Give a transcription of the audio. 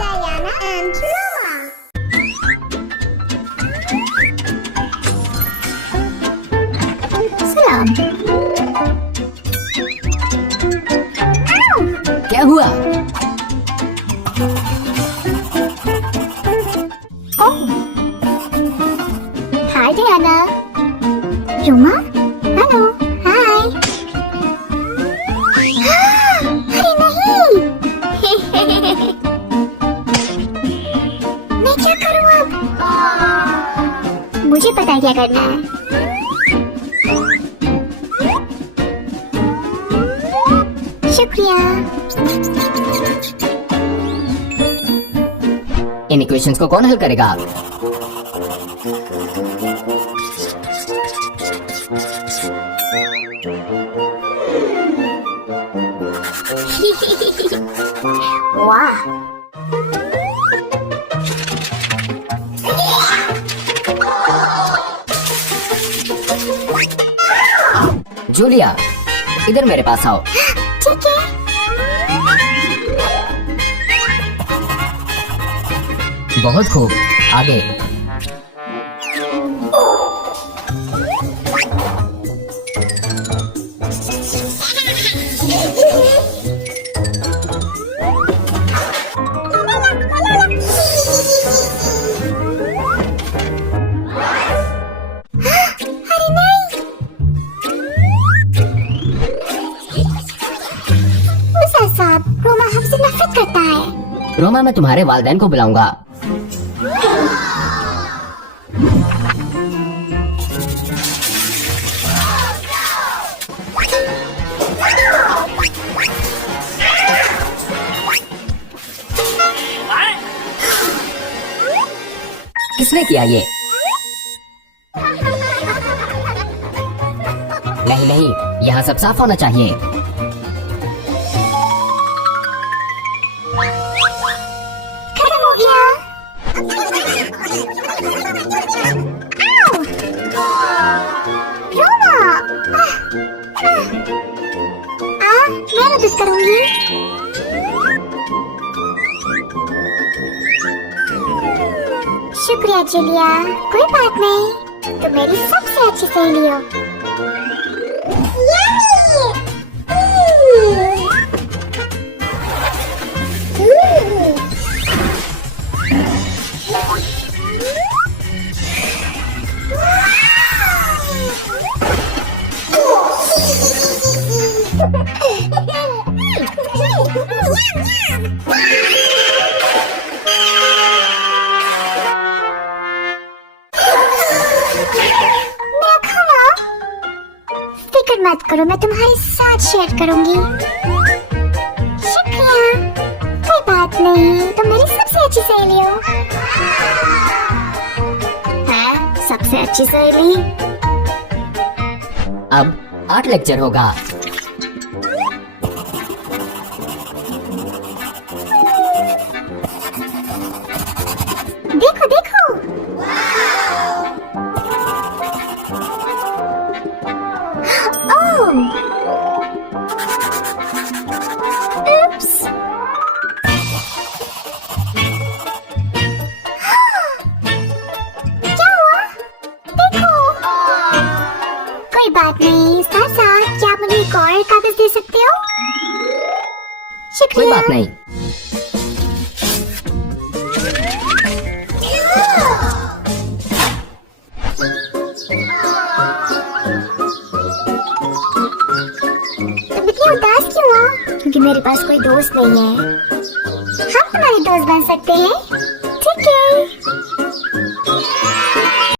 Diana and Roma. सलाम। क्या हुआ? हाय डियाना। रोमा, हेलो, हाय। अरे नहीं। मैं क्या करूं अब? मुझे पता है क्या करना है। शुक्रिया। इन इक्वेशंस को कौन हल करेगा? वाह। जूलिया, इधर मेरे पास आओ। ठीक है। बहुत खूब, आगे। अरे नहीं। मुसा साहब, रोमा हमसे नफरत करता है। रोमा, मैं तुम्हारे वालिदैन को बुलाऊंगा। किसने किया ये? नहीं नहीं, यहाँ सब साफ होना चाहिए। खत्म हो गया। रोमा, मैं मदद करूंगी। शुक्रिया जूलिया। कोई बात नहीं, तुम मेरी सबसे अच्छी सहेली हो। फिक्र मत करो, मैं तुम्हारे साथ शेयर करूंगी। शुक्रिया। कोई बात नहीं, तुम मेरी सबसे अच्छी सहेली हो। है? सबसे अच्छी सहेली? अब 8 लेक्चर होगा। देखो देखो। ओह, उप्स। क्या हुआ? देखो। कोई बात नहीं, साथ साथ क्या आप मुझे एक और कागज दे सकते हो? शुक्रिया। कोई बात नहीं। तुम इतनी उदास क्यों हो? क्योंकि मेरे पास कोई दोस्त नहीं है। हम तुम्हारे दोस्त बन सकते हैं, ठीक है?